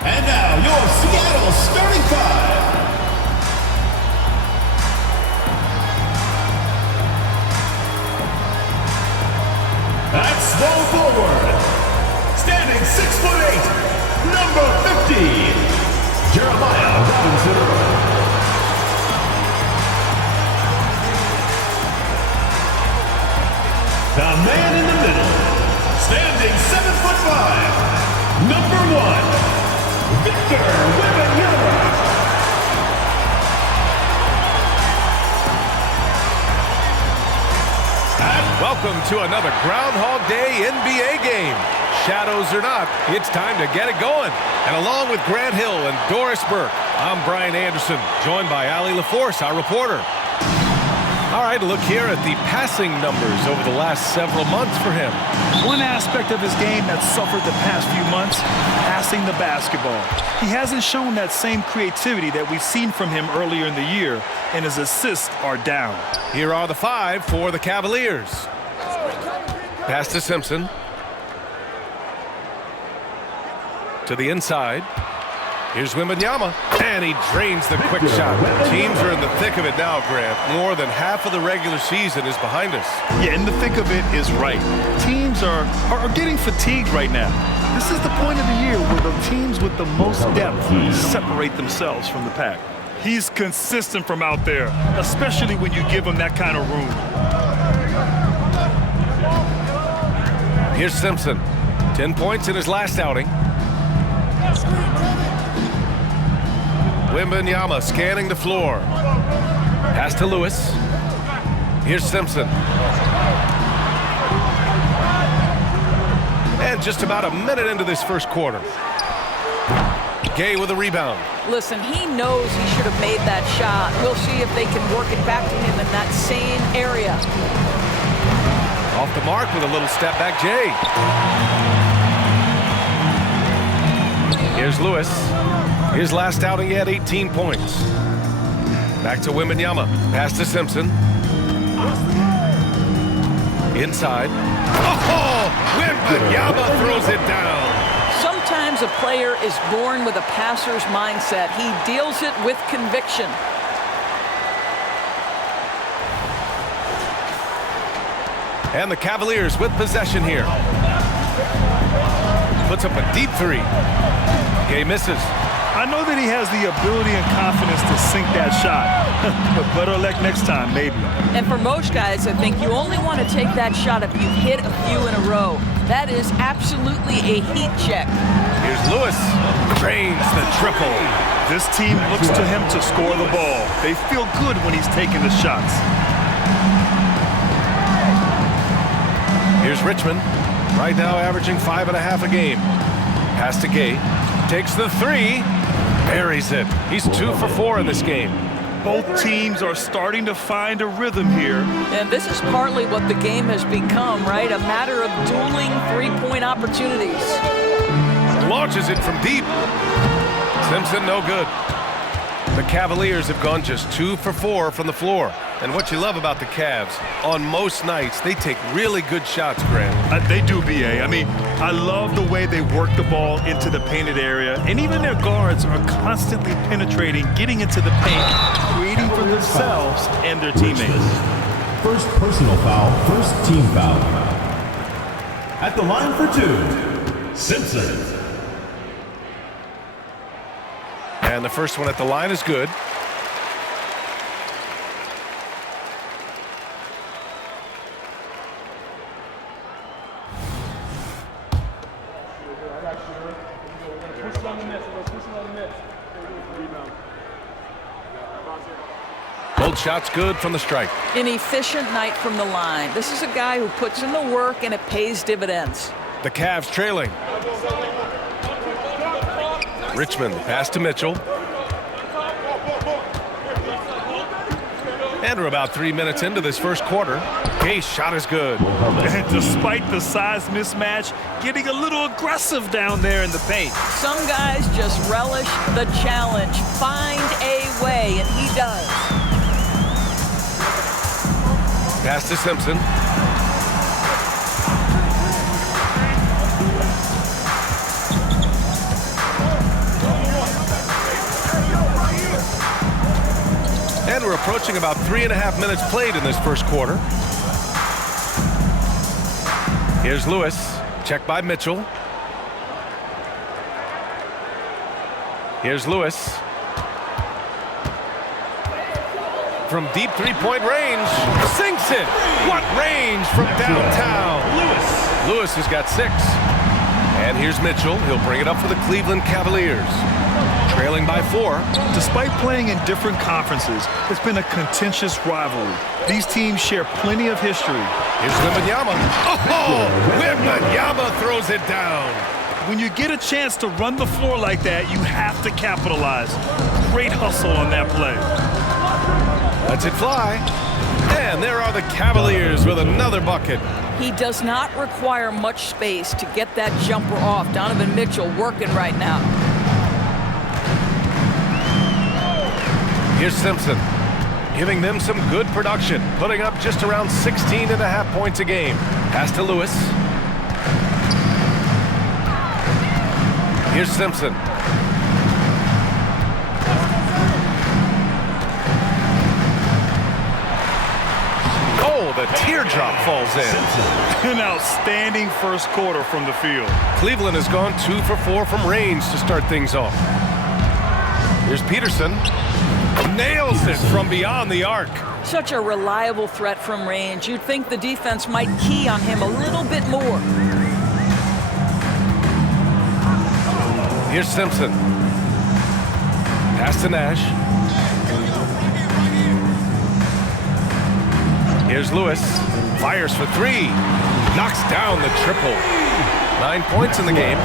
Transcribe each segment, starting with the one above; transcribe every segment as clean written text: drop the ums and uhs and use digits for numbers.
And now, your Seattle starting five. At small forward, standing 6'8", number 50, Jeremiah Robinson. The man in the middle, standing 7'5", number 1, Victor Wembanyama. Welcome to another Groundhog Day NBA game. Shadows or not, it's time to get it going. And along with Grant Hill and Doris Burke, I'm Brian Anderson, joined by Allie LaForce, our reporter. All right, look here at the passing numbers over the last several months for him. One aspect of his game that suffered the past few months, passing the basketball. He hasn't shown that same creativity that we've seen from him earlier in the year, and his assists are down. Here are the 5 for the Cavaliers. Pass to Simpson. To the inside. Here's Wembanyama, and he drains the quick shot. Teams are in the thick of it now, Grant. More than half of the regular season is behind us. Yeah, in the thick of it is right. Teams are getting fatigued right now. This is the point of the year where the teams with the most depth separate themselves from the pack. He's consistent from out there, especially when you give him that kind of room. Here's Simpson. 10 points in his last outing. Wembanyama scanning the floor. Pass to Lewis. Here's Simpson. And just about a minute into this first quarter. Gay with a rebound. Listen, he knows he should have made that shot. We'll see if they can work it back to him in that same area. Off the mark with a little step back, Jay. Here's Lewis. His last outing, he had 18 points. Back to Wembanyama. Pass to Simpson. Inside. Oh! Wembanyama throws it down. Sometimes a player is born with a passer's mindset. He deals it with conviction. And the Cavaliers with possession here. Puts up a deep three. Gay misses. I know that he has the ability and confidence to sink that shot, but better luck next time, maybe. And for most guys, I think you only want to take that shot if you've hit a few in a row. That is absolutely a heat check. Here's Lewis. Drains the triple. This team looks to him to score the ball. They feel good when he's taking the shots. Here's Richmond. Right now averaging 5.5 a game. Pass to Gay. Takes the three. Buries it. He's 2 for 4 in this game. Both teams are starting to find a rhythm here. And this is partly what the game has become, right? A matter of dueling three-point opportunities. Launches it from deep. Simpson, no good. The Cavaliers have gone just 2 for 4 from the floor. And what you love about the Cavs, on most nights, they take really good shots, Grant. They do, B.A. I mean, I love the way they work the ball into the painted area. And even their guards are constantly penetrating, getting into the paint, creating for themselves and their teammates. First personal foul, first team foul. At the line for 2, Simpson. And the first one at the line is good. Both shots good from the strike. An efficient night from the line. This is a guy who puts in the work and it pays dividends. The Cavs trailing. Richmond, pass to Mitchell. And we're about 3 minutes into this first quarter. Gay's shot is good. And despite the size mismatch, getting a little aggressive down there in the paint. Some guys just relish the challenge. Find a way, and he does. Pass to Simpson. approaching about 3.5 minutes played in this first quarter. Here's Lewis. Checked by Mitchell. Here's Lewis. From deep three-point range. Sinks it. What range from downtown. Lewis has got 6. And here's Mitchell. He'll bring it up for the Cleveland Cavaliers. Trailing by 4. Despite playing in different conferences, it's been a contentious rivalry. These teams share plenty of history. Here's Wembanyama. Oh! Wembanyama throws it down. When you get a chance to run the floor like that, you have to capitalize. Great hustle on that play. Lets it fly. And there are the Cavaliers with another bucket. He does not require much space to get that jumper off. Donovan Mitchell working right now. Here's Simpson, giving them some good production, putting up just around 16.5 points a game. Pass to Lewis. Here's Simpson. Oh, the teardrop falls in. An outstanding first quarter from the field. Cleveland has gone 2 for 4 from range to start things off. Here's Peterson. Nails it from beyond the arc. Such a reliable threat from range. You'd think the defense might key on him a little bit more. Here's Simpson. Pass to Nash. Here's Lewis. Fires for 3. Knocks down the triple. 9 points in the game.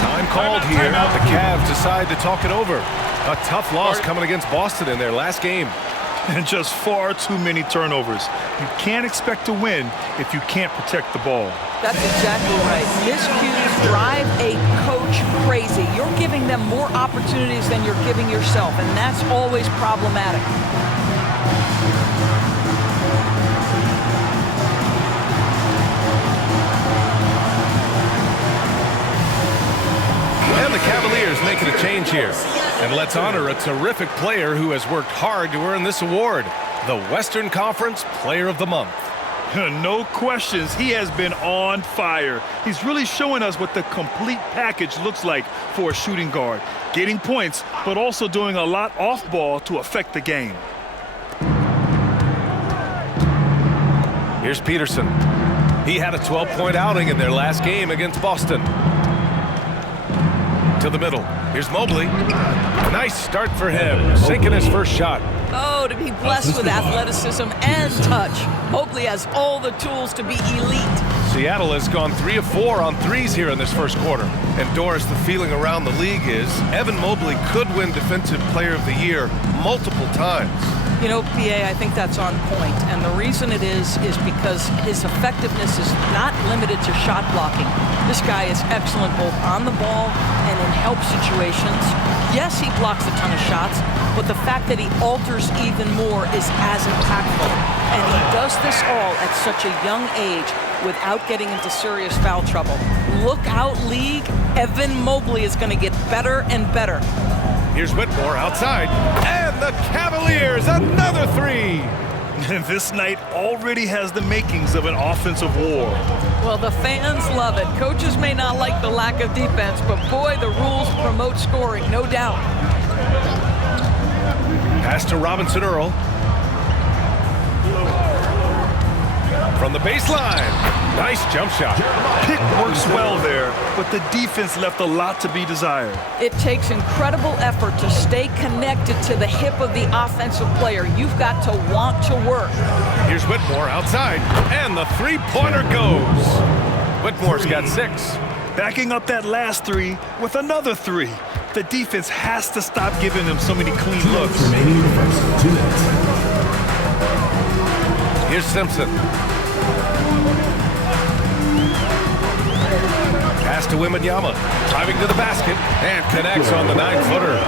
Time called here. The Cavs decide to talk it over. A tough loss coming against Boston in their last game. And just far too many turnovers. You can't expect to win if you can't protect the ball. That's exactly right. Miscues drive a coach crazy. You're giving them more opportunities than you're giving yourself, and that's always problematic. And the Cavaliers making a change here. And let's honor a terrific player who has worked hard to earn this award, the Western Conference Player of the Month. No questions, he has been on fire. He's really showing us what the complete package looks like for a shooting guard. Getting points, but also doing a lot off ball to affect the game. Here's Peterson. He had a 12-point outing in their last game against Boston. To the middle. Here's Mobley. Nice start for him, sinking his first shot. Oh, to be blessed with athleticism and touch. Mobley has all the tools to be elite. Seattle has gone 3 of 4 on threes here in this first quarter. And Doris, the feeling around the league is Evan Mobley could win Defensive Player of the Year multiple times. You know, PA, I think that's on point. And the reason it is because his effectiveness is not limited to shot blocking. This guy is excellent both on the ball and in help situations. Yes, he blocks a ton of shots, but the fact that he alters even more is as impactful. And he does this all at such a young age without getting into serious foul trouble. Look out, league. Evan Mobley is going to get better and better. Here's Whitmore outside, and the Cavaliers, another 3. And this night already has the makings of an offensive war. Well, the fans love it. Coaches may not like the lack of defense, but boy, the rules promote scoring, no doubt. Pass to Robinson Earl. From the baseline. Nice jump shot. Pick works well there, but the defense left a lot to be desired. It takes incredible effort to stay connected to the hip of the offensive player. You've got to want to work. Here's Whitmore outside, and the three-pointer goes. Whitmore's got 6. Backing up that last 3 with another 3. The defense has to stop giving them so many clean looks. Remaining in the first 2 minutes. Here's Simpson. Pass to Wembanyama, driving to the basket, and connects on the 9-footer.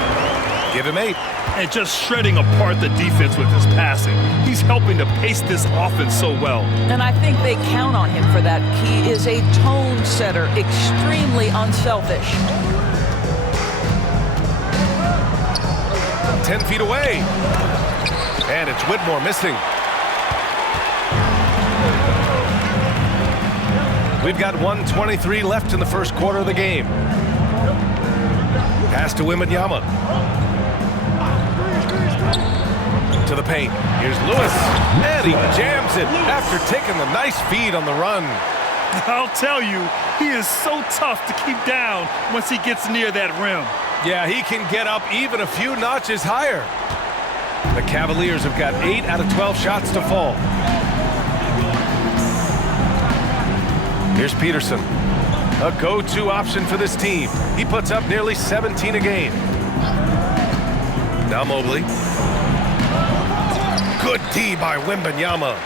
Give him 8. And just shredding apart the defense with his passing. He's helping to pace this offense so well. And I think they count on him for that. He is a tone setter, extremely unselfish. 10 feet away. And it's Whitmore missing. We've got 1:23 left in the first quarter of the game. Pass to Wembanyama. To the paint. Here's Lewis. And he jams it after taking the nice feed on the run. I'll tell you, he is so tough to keep down once he gets near that rim. Yeah, he can get up even a few notches higher. The Cavaliers have got 8 out of 12 shots to fall. Here's Peterson. A go-to option for this team. He puts up nearly 17 a game. Now Mobley. Good D by Wembanyama.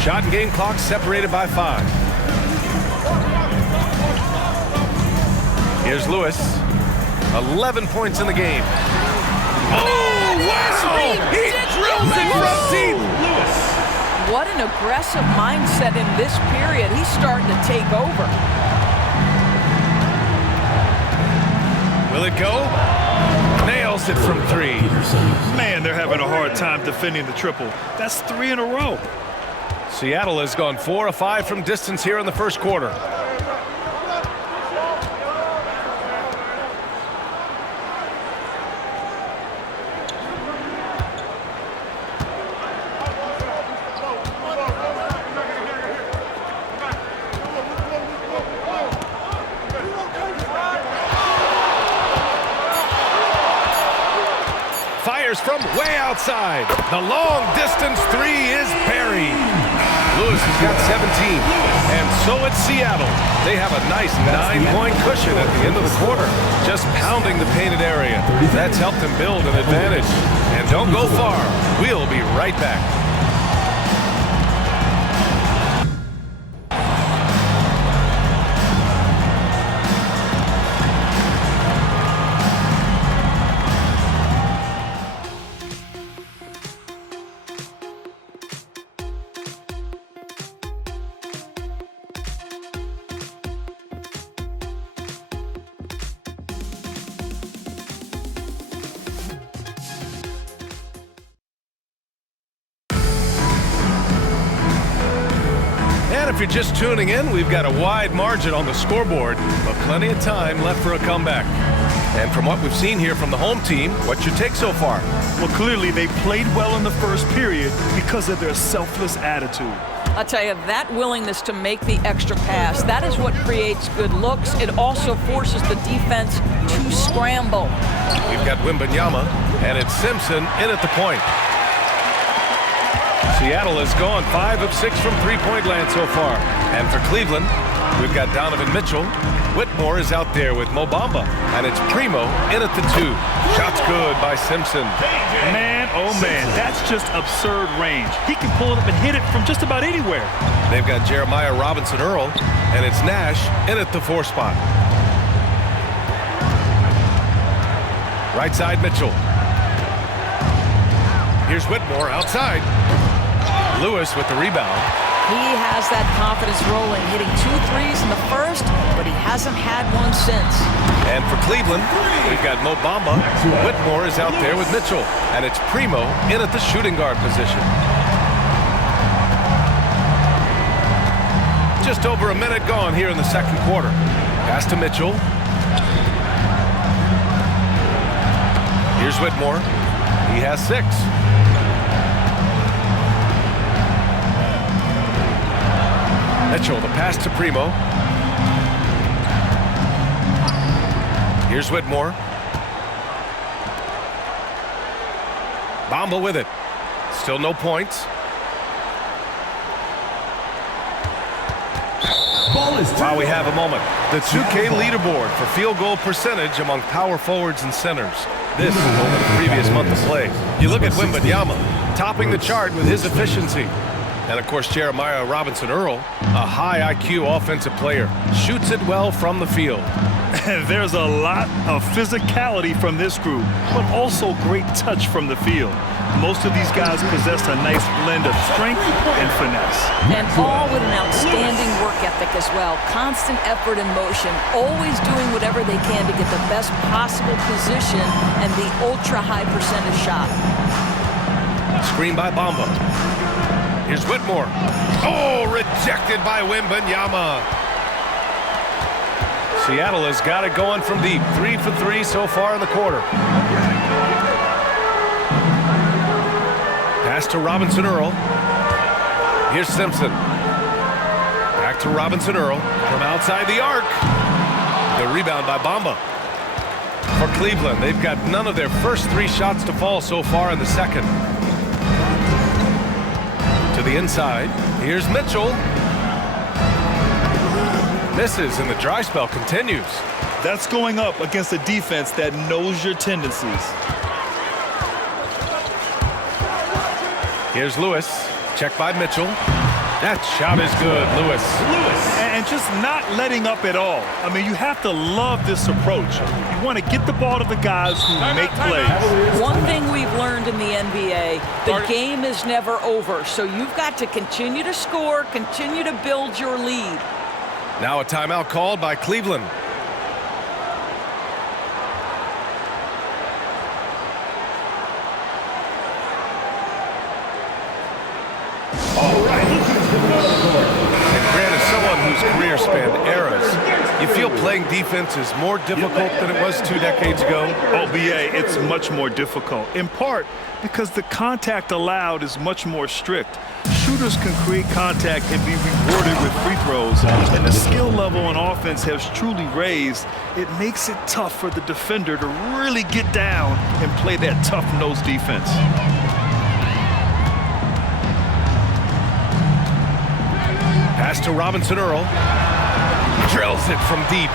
Shot and game clock separated by 5. Here's Lewis. 11 points in the game. Oh, wow! He drills it from deep. Lewis. What an aggressive mindset in this period. He's starting to take over. Will it go? Nails it from 3. Man, they're having a hard time defending the triple. That's 3 in a row. Seattle has gone 4 of 5 from distance here in the first quarter. Fires from way outside. The long distance 3 is buried. Lewis has got 17, and so it's Seattle. They have a nice 9-point cushion at the end of the quarter, just pounding the painted area. That's helped them build an advantage. And don't go far. We'll be right back. And if you're just tuning in, we've got a wide margin on the scoreboard, but plenty of time left for a comeback. And from what we've seen here from the home team, what's your take so far? Well, clearly they played well in the first period because of their selfless attitude. I'll tell you, that willingness to make the extra pass, that is what creates good looks. It also forces the defense to scramble. We've got Wembanyama, and it's Simpson in at the point. Seattle has gone 5 of 6 from three-point land so far. And for Cleveland, we've got Donovan Mitchell. Whitmore is out there with Mo Bamba. And it's Primo in at the 2. Shot's good by Simpson. Man, oh man, that's just absurd range. He can pull it up and hit it from just about anywhere. They've got Jeremiah Robinson-Earl, and it's Nash in at the 4 spot. Right side, Mitchell. Here's Whitmore outside. Lewis with the rebound. He has that confidence rolling, hitting 2 threes in the first, but he hasn't had one since. And for Cleveland, we've got Mo Bamba. Whitmore is out there with Mitchell, and it's Primo in at the shooting guard position. Just over a minute gone here in the second quarter. Pass to Mitchell. Here's Whitmore. He has 6. Mitchell, the pass to Primo. Here's Whitmore. Bamba with it. Still no points. While we have a moment, the 2K leaderboard for field goal percentage among power forwards and centers. This is over the previous month of play. You look at Wembanyama, topping the chart with his efficiency. And, of course, Jeremiah Robinson-Earl, a high IQ offensive player, shoots it well from the field. There's a lot of physicality from this group, but also great touch from the field. Most of these guys possess a nice blend of strength and finesse. And all with an outstanding work ethic as well. Constant effort and motion, always doing whatever they can to get the best possible position and the ultra-high percentage shot. Screen by Bamba. Here's Whitmore. Oh, rejected by Wembanyama. Seattle has got it going from deep. 3 for 3 so far in the quarter. Pass to Robinson-Earl. Here's Simpson. Back to Robinson-Earl from outside the arc. The rebound by Bamba. For Cleveland, they've got none of their first 3 shots to fall so far in the second. To the inside. Here's Mitchell. Misses, and the dry spell continues. That's going up against a defense that knows your tendencies. Here's Lewis. Check by Mitchell. That shot is good, Lewis. And just not letting up at all. I mean, you have to love this approach. You want to get the ball to the guys who make plays. One thing we've learned in the NBA, the game is never over. So you've got to continue to score, continue to build your lead. Now a timeout called by Cleveland. And Grant, as someone whose career spanned eras, you feel playing defense is more difficult than it was 2 decades ago? Oh, BA, it's much more difficult, in part because the contact allowed is much more strict. Shooters can create contact and be rewarded with free throws, and the skill level on offense has truly raised. It makes it tough for the defender to really get down and play that tough-nosed defense. Pass to Robinson-Earl. Drills it from deep.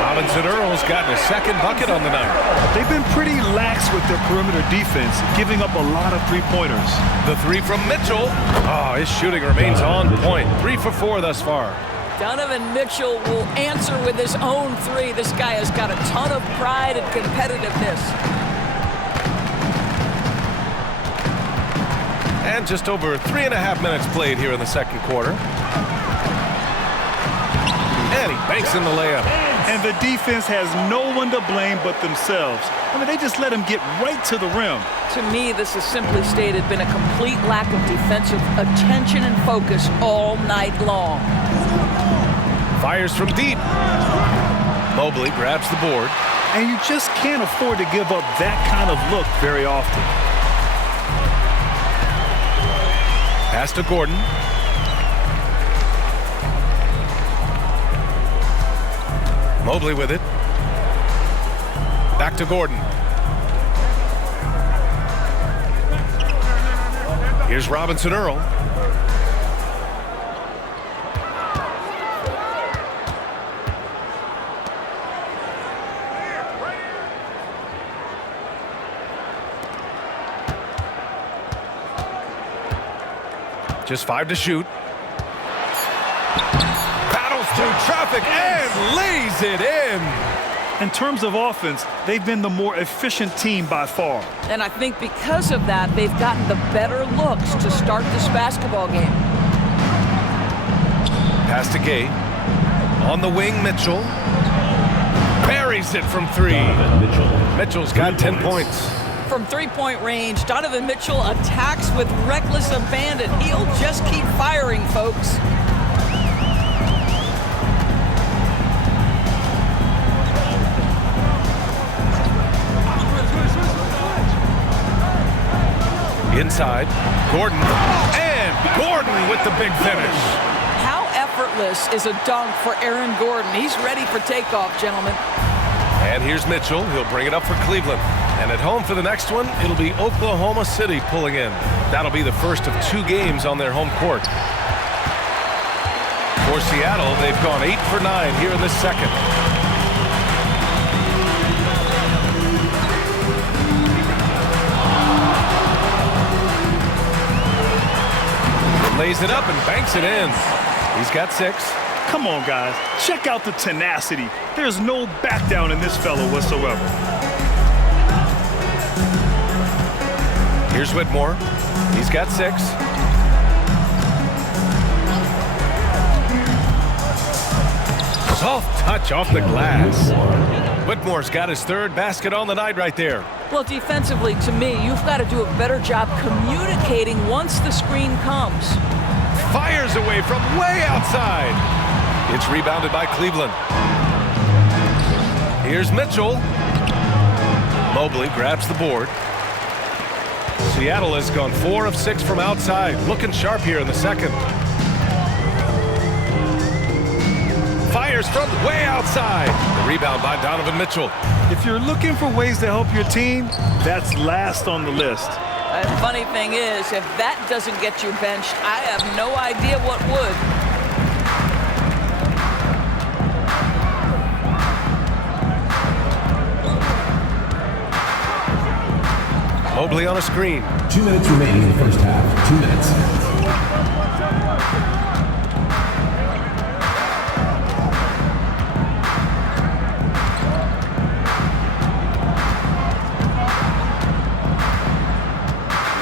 Robinson-Earl's gotten a second bucket on the night. They've been pretty lax with their perimeter defense, giving up a lot of three-pointers. The 3 from Mitchell. Oh, his shooting remains on point. 3 for 4 thus far. Donovan Mitchell will answer with his own 3. This guy has got a ton of pride and competitiveness. And just over 3.5 minutes played here in the second quarter. And he banks in the layup. And the defense has no one to blame but themselves. I mean, they just let him get right to the rim. To me, this has simply stated been a complete lack of defensive attention and focus all night long. Fires from deep. Mobley grabs the board. And you just can't afford to give up that kind of look very often. Pass to Gordon. Mobley with it. Back to Gordon. Here's Robinson-Earl. Just 5 to shoot. Battles through traffic and lays it in. In terms of offense, they've been the more efficient team by far. And I think because of that, they've gotten the better looks to start this basketball game. Pass to Gay. On the wing, Mitchell. Buries it from 3. Mitchell's got 10 points. From three-point range, Donovan Mitchell attacks with reckless abandon. He'll just keep firing, folks. Inside, Gordon. And Gordon with the big finish. How effortless is a dunk for Aaron Gordon? He's ready for takeoff, gentlemen. And here's Mitchell. He'll bring it up for Cleveland. And at home for the next one, it'll be Oklahoma City pulling in. That'll be the first of 2 games on their home court. For Seattle, they've gone 8 for 9 here in this second. Lays it up and banks it in. He's got 6. Come on, guys. Check out the tenacity. There's no back down in this fellow whatsoever. Here's Whitmore. He's got 6. Soft touch off the glass. Whitmore's got his 3rd basket on the night right there. Well, defensively, to me, you've got to do a better job communicating once the screen comes. Fires away from way outside. It's rebounded by Cleveland. Here's Mitchell. Mobley grabs the board. Seattle has gone 4 of 6 from outside. Looking sharp here in the second. Fires from way outside. The rebound by Donovan Mitchell. If you're looking for ways to help your team, that's last on the list. The funny thing is, if that doesn't get you benched, I have no idea what would. Mobley on a screen. 2 minutes remaining in the first half. 2 minutes.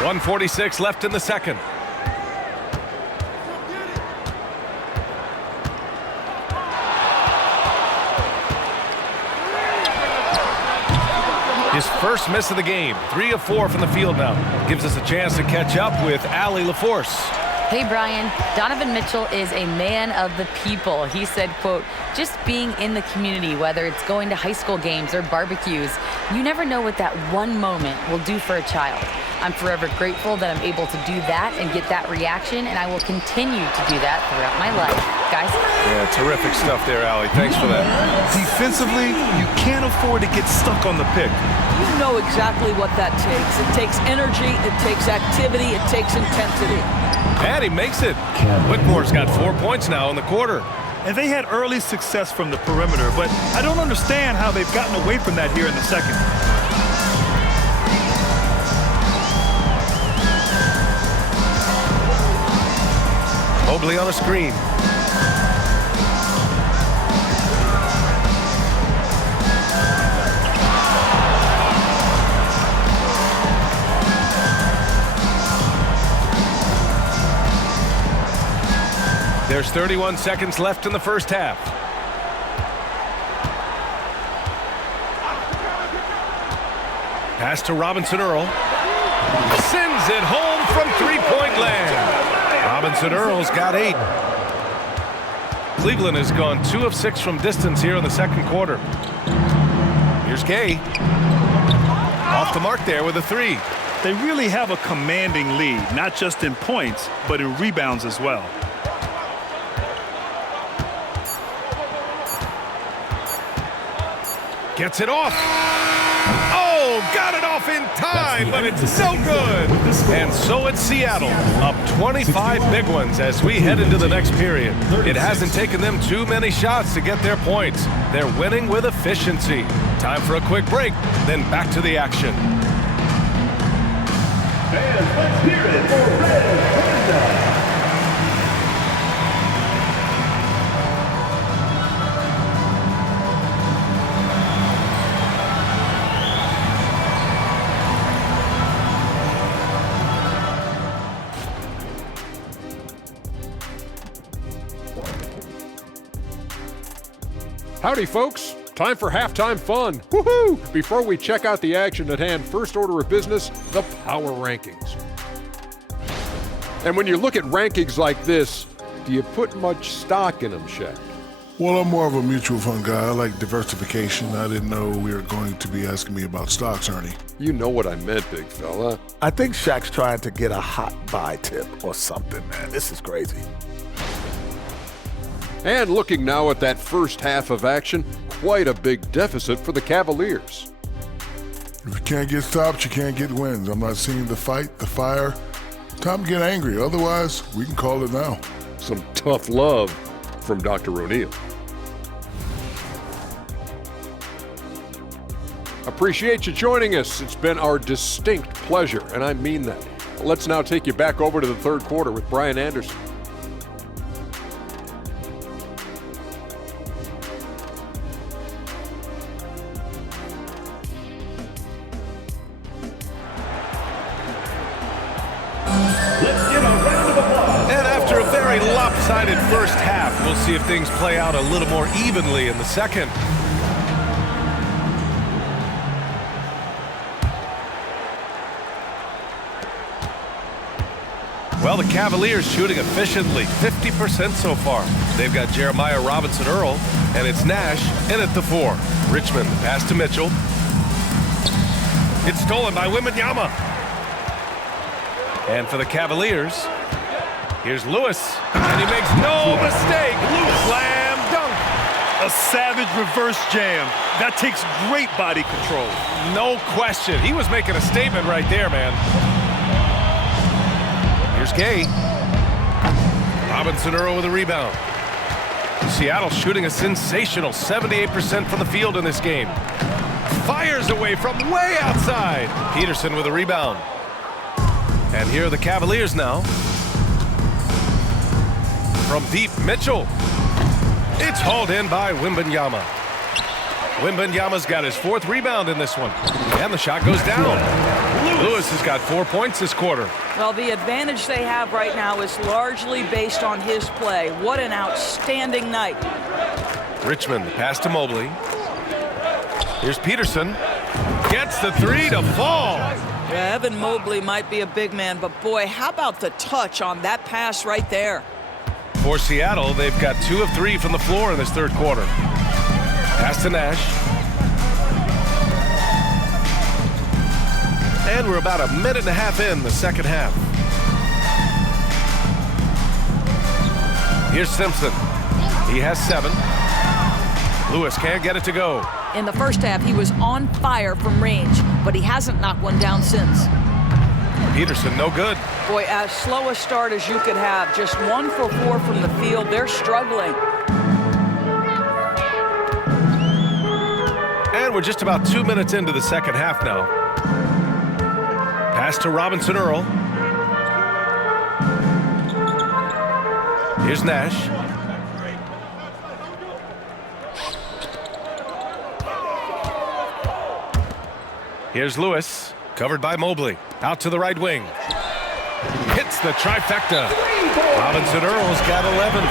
.146 left in the second. His first miss of the game. 3 of 4 from the field now. Gives us a chance to catch up with Allie LaForce. Hey, Brian. Donovan Mitchell is a man of the people. He said, quote, just being in the community, whether it's going to high school games or barbecues, you never know what that one moment will do for a child. I'm forever grateful that I'm able to do that and get that reaction, and I will continue to do that throughout my life. Guys? Yeah, terrific stuff there, Allie. Thanks for that. Defensively, you can't afford to get stuck on the pick. You know exactly what that takes. It takes energy, it takes activity, it takes intensity. And he makes it. Whitmore's got 4 points now in the quarter. And they had early success from the perimeter, but I don't understand how they've gotten away from that here in the second. Mobley on a screen. There's 31 seconds left in the first half. Pass to Robinson Earl. Sends it home from three-point land. Robinson Earl's got 8. Cleveland has gone 2 of 6 from distance here in the second quarter. Here's Gay. Off the mark there with a 3. They really have a commanding lead, not just in points, but in rebounds as well. Gets it off. Oh, got it off in time, but it's so good. And so it's Seattle, up 25 big ones as we head into the next period. It hasn't taken them too many shots to get their points. They're winning with efficiency. Time for a quick break, then back to the action. And let's hear it for Red Panda. Howdy, folks. Time for halftime fun. Woohoo! Before we check out the action at hand, first order of business, the power rankings. And when you look at rankings like this, do you put much stock in them, Shaq? Well, I'm more of a mutual fund guy. I like diversification. I didn't know we were going to be asking me about stocks, Ernie. You know what I meant, big fella. I think Shaq's trying to get a hot buy tip or something, man. This is crazy. And looking now at that first half of action, quite a big deficit for the Cavaliers. If you can't get stops, you can't get wins. I'm not seeing the fight, the fire. Time to get angry. Otherwise, we can call it now. Some tough love from Dr. O'Neill. Appreciate you joining us. It's been our distinct pleasure, and I mean that. Let's now take you back over to the third quarter with Brian Anderson. And after a very lopsided first half, we'll see if things play out a little more evenly in the second. Well, the Cavaliers shooting efficiently, 50% so far. They've got Jeremiah Robinson Earl, and it's Nash in at the 4. Richmond, pass to Mitchell. It's stolen by Wembanyama. And for the Cavaliers, here's Lewis, and he makes no mistake. Slam dunk. A savage reverse jam. That takes great body control. No question. He was making a statement right there, man. Here's Gay. Robinson Earl with a rebound. Seattle shooting a sensational 78% from the field in this game. Fires away from way outside. Peterson with a rebound. And here are the Cavaliers now. From deep, Mitchell. It's hauled in by Wembanyama. Wembanyama's got his 4th rebound in this one. And the shot goes down. Lewis has got 4 points this quarter. Well, the advantage they have right now is largely based on his play. What an outstanding night. Richmond, the pass to Mobley. Here's Peterson. Gets the 3 to fall. Yeah, Evan Mobley might be a big man, but boy, how about the touch on that pass right there? For Seattle, they've got 2 of 3 from the floor in this third quarter. Pass to Nash. And we're about a minute and a half in the second half. Here's Simpson. He has 7. Lewis can't get it to go. In the first half, he was on fire from range, but he hasn't knocked one down since. Peterson, no good. Boy, as slow a start as you could have. Just 1 for 4 from the field. They're struggling. And we're just about 2 minutes into the second half now. Pass to Robinson Earl. Here's Nash. Here's Lewis, covered by Mobley. Out to the right wing. Hits the trifecta. Robinson Earl's got 11.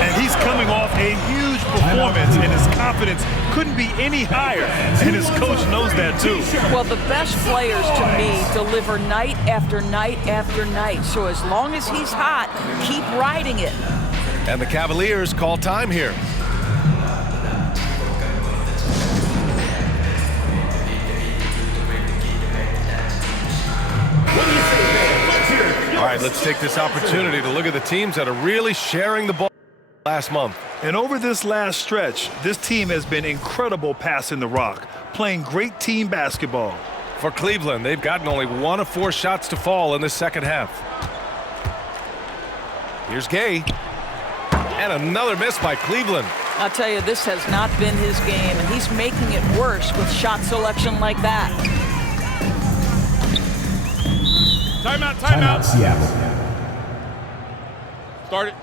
And he's coming off a huge performance, and his confidence couldn't be any higher. And his coach knows that, too. Well, the best players, to me, deliver night after night after night. So as long as he's hot, keep riding it. And the Cavaliers call time here. All right, let's take this opportunity to look at the teams that are really sharing the ball last month. And over this last stretch, this team has been incredible passing the rock, playing great team basketball. For Cleveland, they've gotten only 1 of 4 shots to fall in the second half. Here's Gay. And another miss by Cleveland. I'll tell you, this has not been his game, and he's making it worse with shot selection like that. Timeout, Seattle. Start it.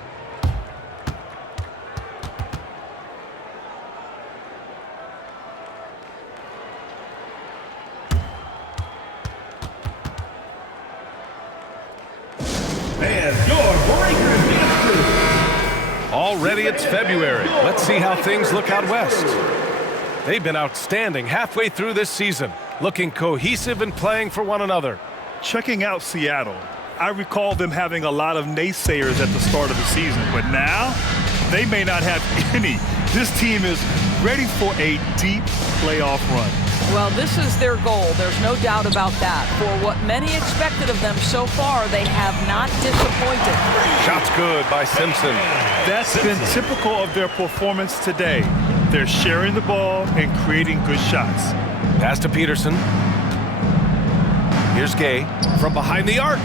And your Breakers dance crew. Already it's February. Let's see how things look out west. They've been outstanding halfway through this season, looking cohesive and playing for one another. Checking out Seattle, I recall them having a lot of naysayers at the start of the season, but now they may not have any. This team is ready for a deep playoff run. Well, this is their goal. There's no doubt about that. For what many expected of them so far, they have not disappointed. Shots good by Simpson. That's been typical of their performance today. They're sharing the ball and creating good shots. Pass to Peterson. Here's Gay from behind the arc.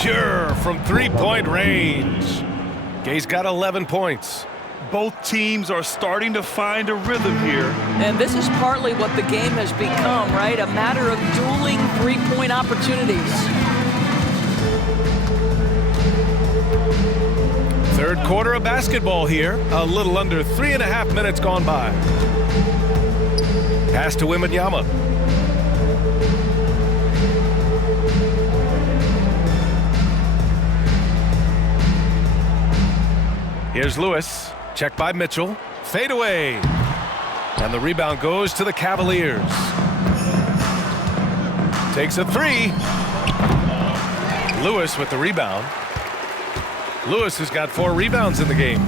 Pure from three-point range. Gay's got 11 points. Both teams are starting to find a rhythm here. And this is partly what the game has become, right? A matter of dueling three-point opportunities. Third quarter of basketball here. A little under 3.5 minutes gone by. Pass to Wembanyama. Here's Lewis. Check by Mitchell. Fade away. And the rebound goes to the Cavaliers. Takes a three. Lewis with the rebound. Lewis has got 4 rebounds in the game.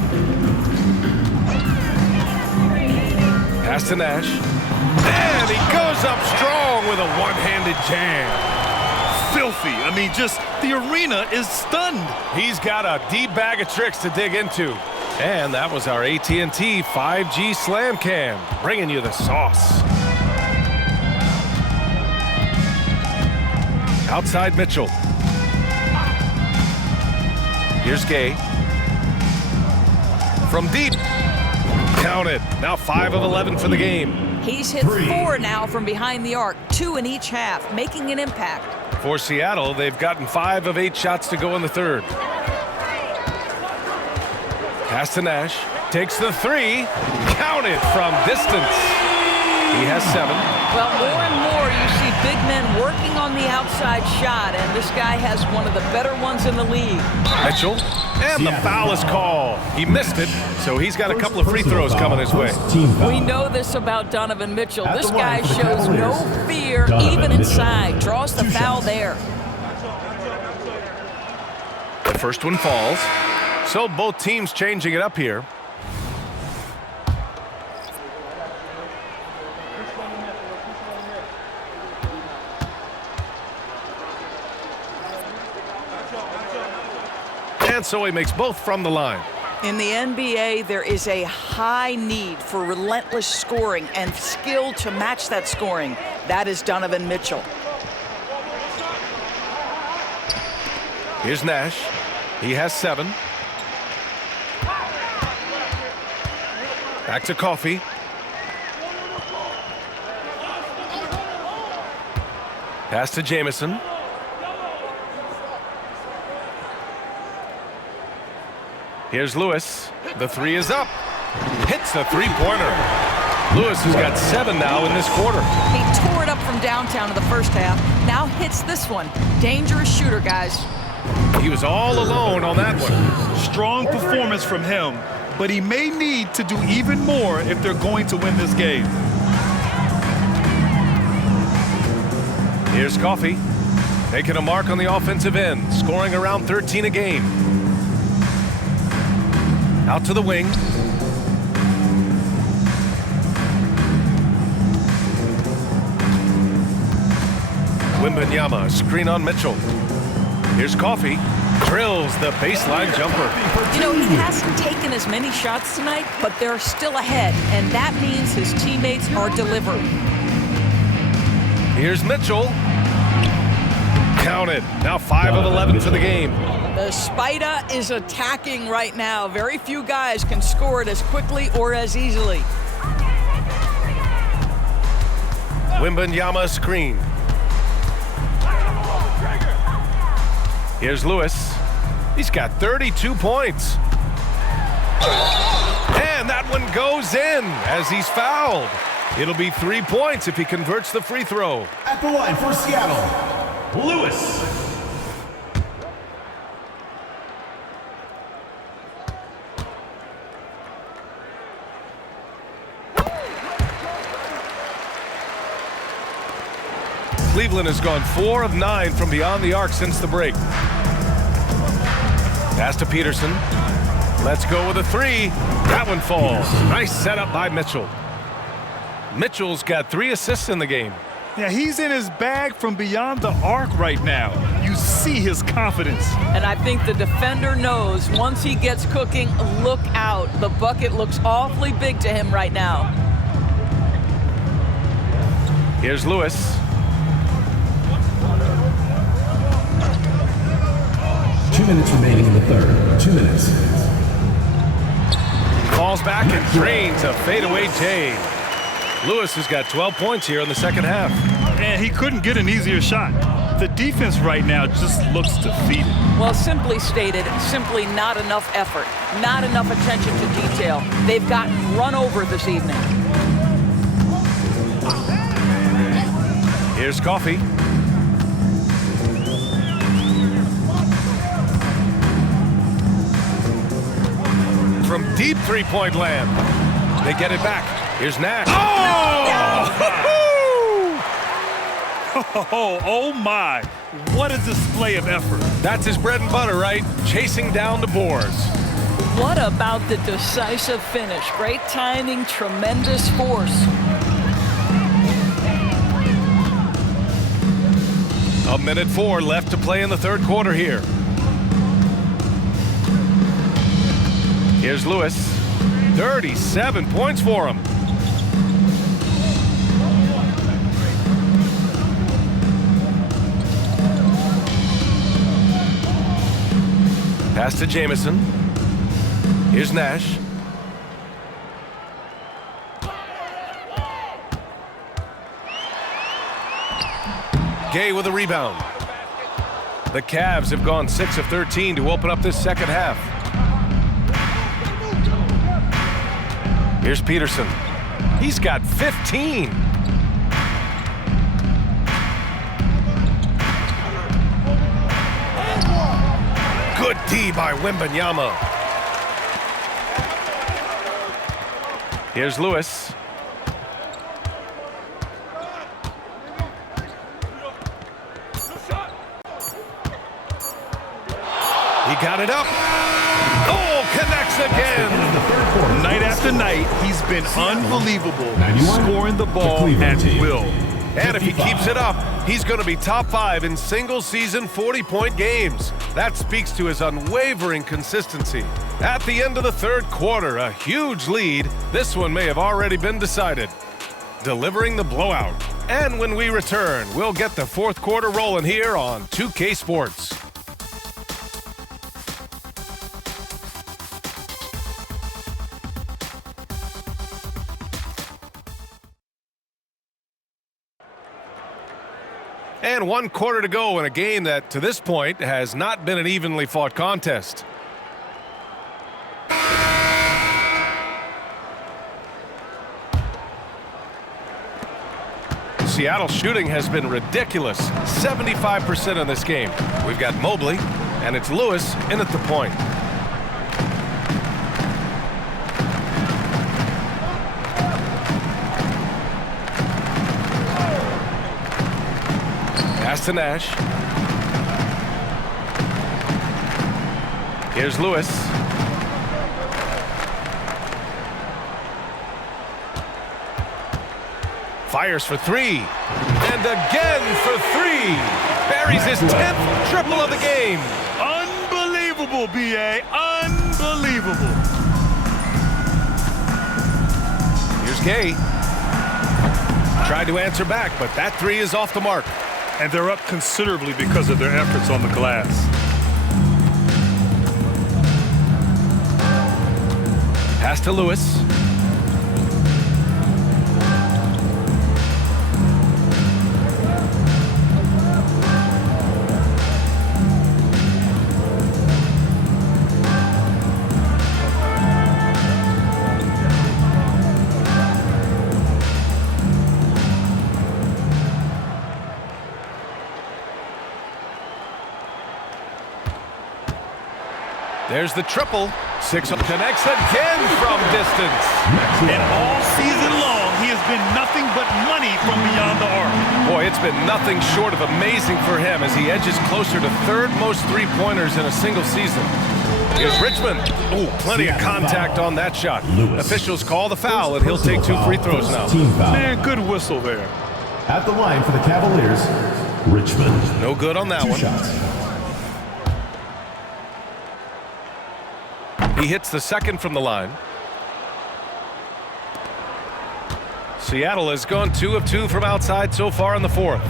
Pass to Nash. And he goes up strong with a one-handed jam. Filthy. I mean, just the arena is stunned. He's got a deep bag of tricks to dig into. And that was our AT&T 5G Slam Cam, bringing you the sauce. Outside Mitchell. Here's Gay. From deep. Count it. Now 5 of 11 for the game. He's hit 4 now from behind the arc, 2 in each half, making an impact. For Seattle, they've gotten 5 of 8 shots to go in the third. Pass to Nash. Takes the 3. Count it from distance. He has 7. Well, more and more you see big men working on the outside shot, and this guy has one of the better ones in the league. Mitchell, and the foul is called. He missed it, so he's got a couple of free throws coming his way. We know this about Donovan Mitchell. This guy shows no fear, even inside. Draws the foul there. The first one falls. So both teams changing it up here. And so he makes both from the line. In the NBA, there is a high need for relentless scoring and skill to match that scoring. That is Donovan Mitchell. Here's Nash. He has 7. Back to Coffey. Pass to Jamison. Here's Lewis. The 3 is up. Hits the three-pointer. Lewis has got 7 now in this quarter. He tore it up from downtown in the first half. Now hits this one. Dangerous shooter, guys. He was all alone on that one. Strong performance from him, but he may need to do even more if they're going to win this game. Here's Coffey. Taking a mark on the offensive end, scoring around 13 a game. Out to the wing. Wembanyama, screen on Mitchell. Here's Coffey. Drills the baseline jumper. You know, he hasn't taken as many shots tonight, but they're still ahead, and that means his teammates are delivering. Here's Mitchell. Count it. Now 5 of 11 for the game. The Spider is attacking right now. Very few guys can score it as quickly or as easily. Wembanyama screen. Here's Lewis. He's got 32 points. And that one goes in as he's fouled. It'll be 3 points if he converts the free throw. At the line for Seattle, Lewis. Cleveland has gone 4 of 9 from beyond the arc since the break. Pass to Peterson. Let's go with a 3. That one falls. Nice setup by Mitchell. Mitchell's got 3 assists in the game. Yeah, he's in his bag from beyond the arc right now. You see his confidence. And I think the defender knows once he gets cooking, look out. The bucket looks awfully big to him right now. Here's Lewis. 2 minutes remaining in the third. 2 minutes. Falls back and drains a fadeaway J. Lewis has got 12 points here in the second half. And he couldn't get an easier shot. The defense right now just looks defeated. Well, simply stated, simply not enough effort, not enough attention to detail. They've gotten run over this evening. Here's Coffey. From deep three-point land. They get it back. Here's Nash. Oh my. What a display of effort. That's his bread and butter, right? Chasing down the boards. What about the decisive finish? Great timing, tremendous force. A minute 4 left to play in the third quarter here. Here's Lewis. 37 points for him. Pass to Jamison. Here's Nash. Gay with a rebound. The Cavs have gone 6 of 13 to open up this second half. Here's Peterson. He's got 15. Good D by Wembanyama. Here's Lewis. He got it up. Oh, connects again. Night after night, he's been unbelievable, scoring the ball at will. And if he keeps it up, he's going to be top 5 in single-season 40-point games. That speaks to his unwavering consistency. At the end of the third quarter, a huge lead. This one may have already been decided. Delivering the blowout. And when we return, we'll get the fourth quarter rolling here on 2K Sports. And 1 quarter to go in a game that, to this point, has not been an evenly fought contest. Seattle's shooting has been ridiculous. 75% in this game. We've got Mobley, and it's Lewis in at the point. Pass to Nash. Here's Lewis. Fires for 3. And again for 3. Buries his 10th triple of the game. Unbelievable, B.A. Unbelievable. Here's Gay. Tried to answer back, but that 3 is off the mark. And they're up considerably because of their efforts on the glass. Pass to Lewis. There's the triple. 6 connects again from distance. And all season long, he has been nothing but money from beyond the arc. Boy, it's been nothing short of amazing for him as he edges closer to third most three-pointers in a single season. Here's Richmond. Oh, plenty of contact on that shot. Officials call the foul, and he'll take 2 free throws now. Man, good whistle there. At the line for the Cavaliers, Richmond. No good on that 2 one. shots. He hits the second from the line. Seattle has gone 2 of 2 from outside so far in the fourth.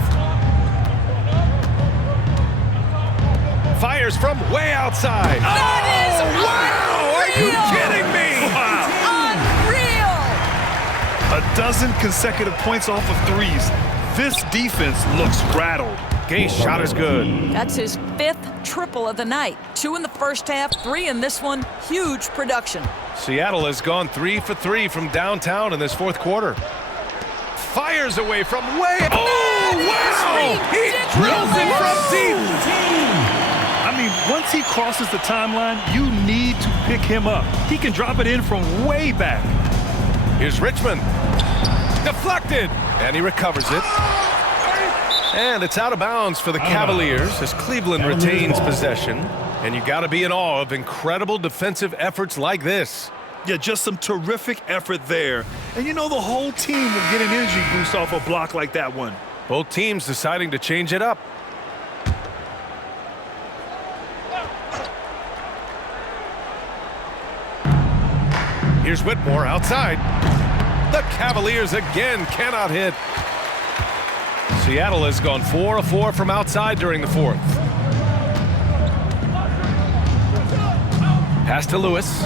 Fires from way outside. That is wow! Are you kidding me? Unreal! A dozen consecutive points off of threes. This defense looks rattled. Gay's shot is good. That's his 5th triple of the night. 2 in the first half, 3 in this one. Huge production. Seattle has gone 3 for 3 from downtown in this 4th quarter. Fires away from way. Oh, wow! He drills it from deep. I mean, once he crosses the timeline, you need to pick him up. He can drop it in from way back. Here's Richmond. Deflected. And he recovers it. And it's out of bounds for the Cavaliers as Cleveland retains possession. And you got to be in awe of incredible defensive efforts like this. Yeah, just some terrific effort there. And you know the whole team will get an energy boost off a block like that one. Both teams deciding to change it up. Here's Whitmore outside. The Cavaliers again cannot hit. Seattle has gone 4 of 4 from outside during the 4th. Pass to Lewis.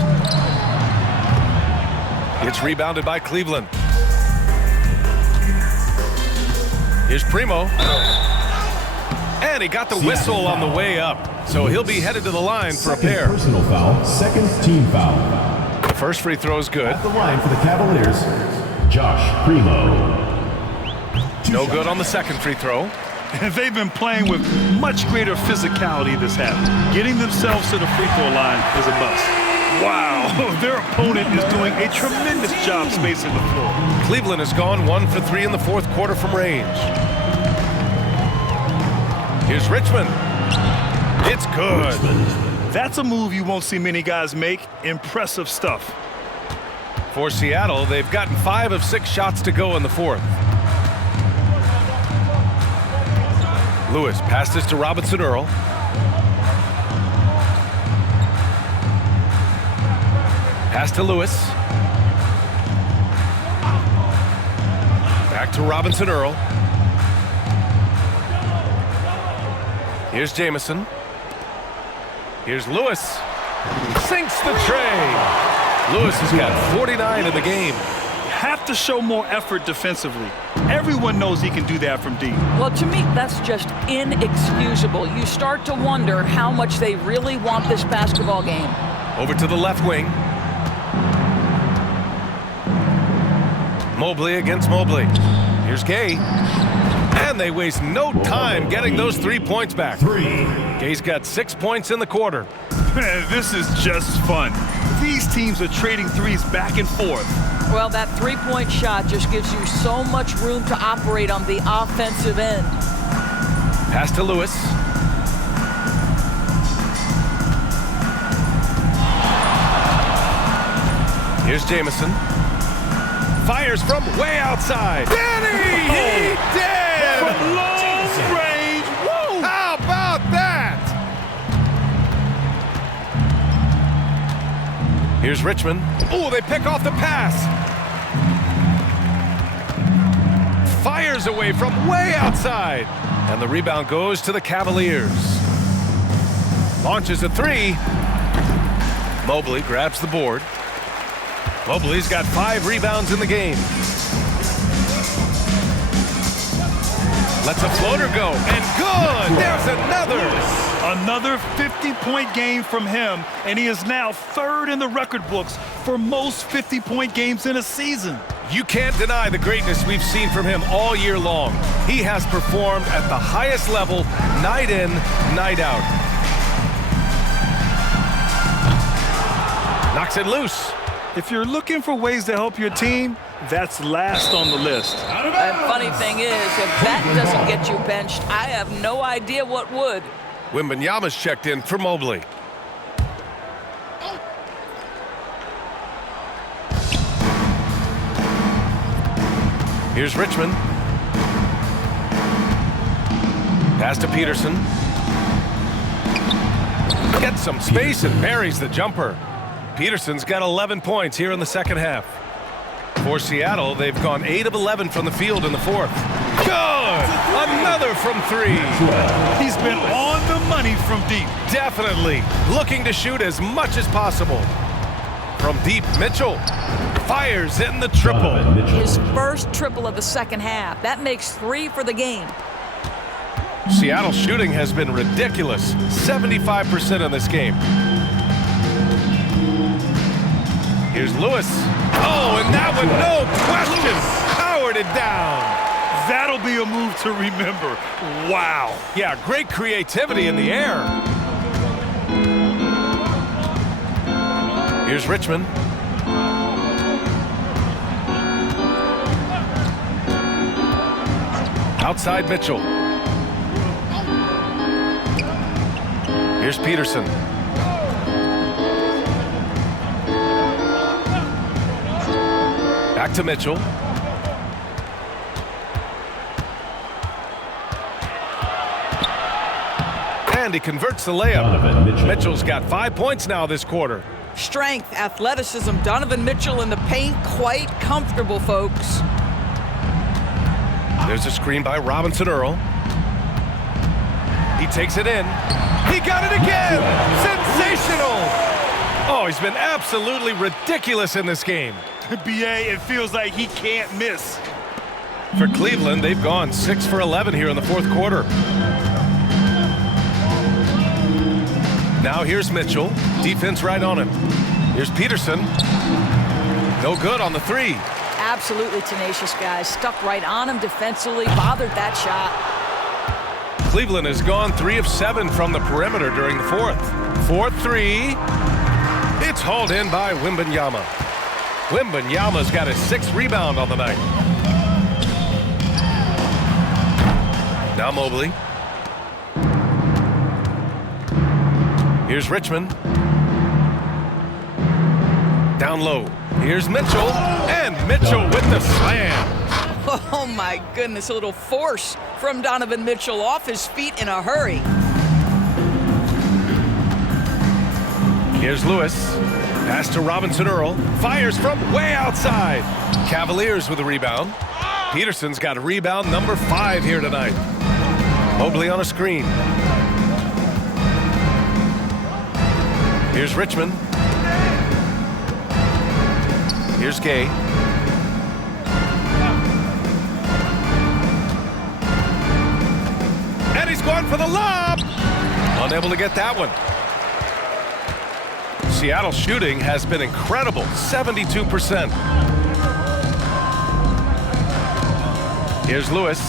It's rebounded by Cleveland. Here's Primo. And he got the whistle on the way up. So he'll be headed to the line for a pair. Personal foul, 2nd team foul. The first free throw is good. At the line for the Cavaliers, Josh Primo. No good on the 2nd free throw. And they've been playing with much greater physicality this half. Getting themselves to the free throw line is a must. Wow, their opponent is doing a tremendous job spacing the floor. Cleveland has gone 1 for 3 in the 4th quarter from range. Here's Richmond. It's good. That's a move you won't see many guys make. Impressive stuff. For Seattle, they've gotten 5 of 6 shots to go in the 4th. Lewis passes to Robinson Earl. Pass to Lewis. Back to Robinson Earl. Here's Jamison. Here's Lewis. Sinks the tray. Lewis has got 49 in the game. Have to show more effort defensively. Everyone knows he can do that from deep. Well, to me, that's just inexcusable. You start to wonder how much they really want this basketball game. Over to the left wing. Mobley against Mobley. Here's Gay. And they waste no time getting those 3 points back. Gay's got 6 points in the quarter. Man, this is just fun. These teams are trading threes back and forth. Well, that three-point shot just gives you so much room to operate on the offensive end. Pass to Lewis. Here's Jamison. Fires from way outside. Danny! He did! From long range. Woo! How about that? Here's Richmond. Oh, they pick off the pass. Fires away from way outside. And the rebound goes to the Cavaliers. Launches a 3. Mobley grabs the board. Mobley's got 5 rebounds in the game. Lets a floater go, and good! There's another! Another 50-point game from him, and he is now 3rd in the record books for most 50-point games in a season. You can't deny the greatness we've seen from him all year long. He has performed at the highest level, night in, night out. Knocks it loose. If you're looking for ways to help your team, that's last on the list. And funny thing is, if that doesn't get you benched, I have no idea what would. Wembanyama's checked in for Mobley. Here's Richmond. Pass to Peterson. Gets some space and buries the jumper. Peterson's got 11 points here in the second half. For Seattle, they've gone 8 of 11 from the field in the 4th. Good! Another from 3. He's been on the money from deep. Definitely looking to shoot as much as possible. From deep, Mitchell fires in the triple. His first triple of the second half. That makes 3 for the game. Seattle's shooting has been ridiculous. 75% in this game. Here's Lewis. Oh, and that one, no question, powered it down. That'll be a move to remember. Wow. Yeah, great creativity in the air. Here's Richmond. Outside Mitchell. Here's Peterson. Back to Mitchell. And he converts the layup. Mitchell's got 5 points now this quarter. Strength, athleticism, Donovan Mitchell in the paint, quite comfortable, folks. There's a screen by Robinson Earl. He takes it in. He got it again! Sensational! Oh, he's been absolutely ridiculous in this game. BA, it feels like he can't miss. For Cleveland, they've gone 6 for 11 here in the fourth quarter. Now here's Mitchell. Defense right on him. Here's Peterson. No good on the three. Absolutely tenacious, guys. Stuck right on him defensively, bothered that shot. Cleveland has gone 3 of 7 from the perimeter during the fourth. 4-3. It's hauled in by Wembanyama. Wembanyama's got his 6th rebound on the night. Now Mobley. Here's Richmond. Down low. Here's Mitchell. And Mitchell with the slam. Oh, my goodness. A little force from Donovan Mitchell off his feet in a hurry. Here's Lewis. Pass to Robinson Earl. Fires from way outside. Cavaliers with a rebound. Peterson's got a rebound number 5 here tonight. Mobley on a screen. Here's Richmond. Here's Gay. And he's going for the lob. Unable to get that one. Seattle shooting has been incredible, 72%. Here's Lewis.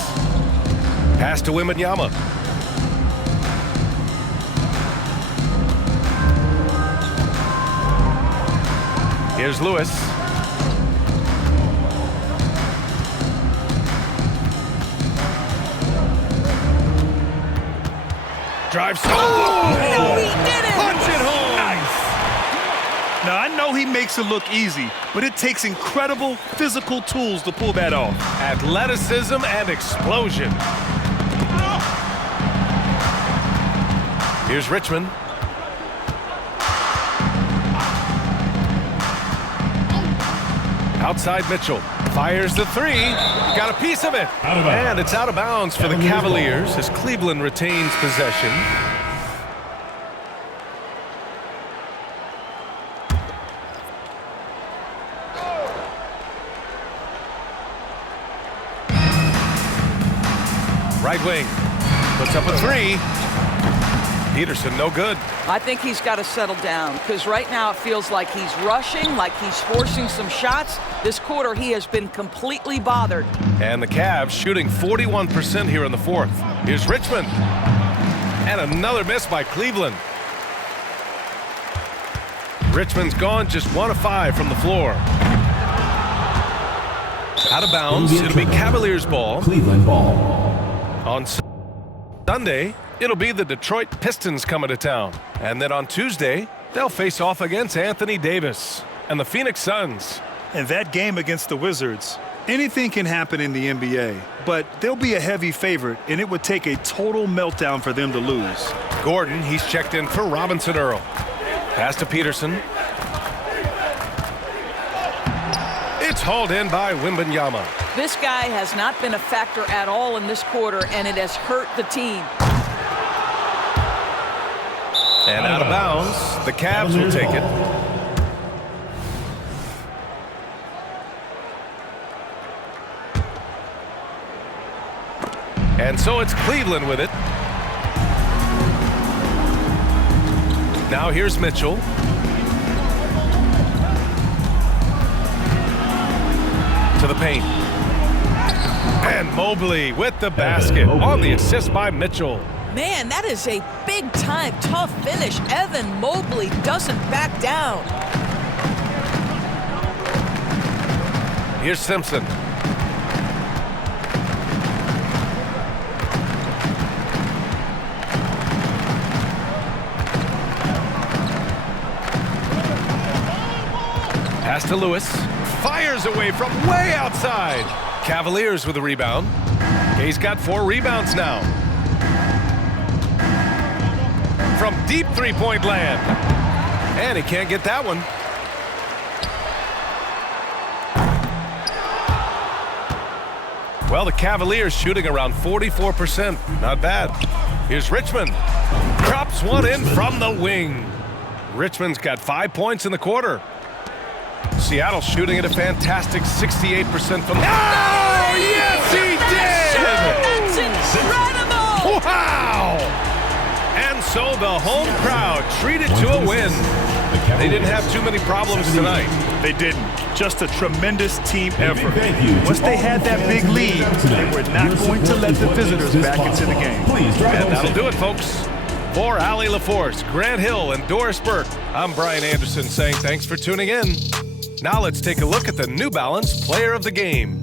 Pass to Wembanyama. Here's Lewis. Drives. Oh, no, he didn't. Punch it home. Nice. Now, I know he makes it look easy, but it takes incredible physical tools to pull that off. Athleticism and explosion. Here's Richmond. Outside Mitchell. Fires the 3. Got a piece of it. And it's out of bounds for the Cavaliers as Cleveland retains possession. Right wing. Puts up a 3. Peterson, no good. I think he's got to settle down because right now it feels like he's rushing, like he's forcing some shots. This quarter, he has been completely bothered. And the Cavs shooting 41% here in the fourth. Here's Richmond. And another miss by Cleveland. Richmond's gone just 1 of 5 from the floor. Out of bounds. It'll be Cavaliers ball. Cleveland ball. On Sunday, it'll be the Detroit Pistons coming to town. And then on Tuesday, they'll face off against Anthony Davis and the Phoenix Suns. And that game against the Wizards, anything can happen in the NBA, but they'll be a heavy favorite, and it would take a total meltdown for them to lose. Gordon, he's checked in for Robinson Earl. Pass to Peterson. It's hauled in by Wembanyama. This guy has not been a factor at all in this quarter, and it has hurt the team. And out of bounds, the Cavs will take it. And so it's Cleveland with it. Now here's Mitchell. To the paint. And Mobley with the basket on the assist by Mitchell. Man, that is a big-time, tough finish. Evan Mobley doesn't back down. Here's Simpson. Pass to Lewis. Fires away from way outside. Cavaliers with the rebound. He's got 4 rebounds now. From deep three-point land. And he can't get that one. Well, the Cavaliers shooting around 44%. Not bad. Here's Richmond. Drops one in from the wing. Richmond's got 5 points in the quarter. Seattle shooting at a fantastic 68% from... Oh, yes, he did! That's incredible! Wow! And so the home crowd treated to a win. They didn't have too many problems tonight. They didn't. Just a tremendous team effort. Once they had that big lead, they were not going to let the visitors back into the game. And that'll do it, folks. For Allie LaForce, Grant Hill, and Doris Burke, I'm Brian Anderson saying thanks for tuning in. Now let's take a look at the New Balance Player of the Game.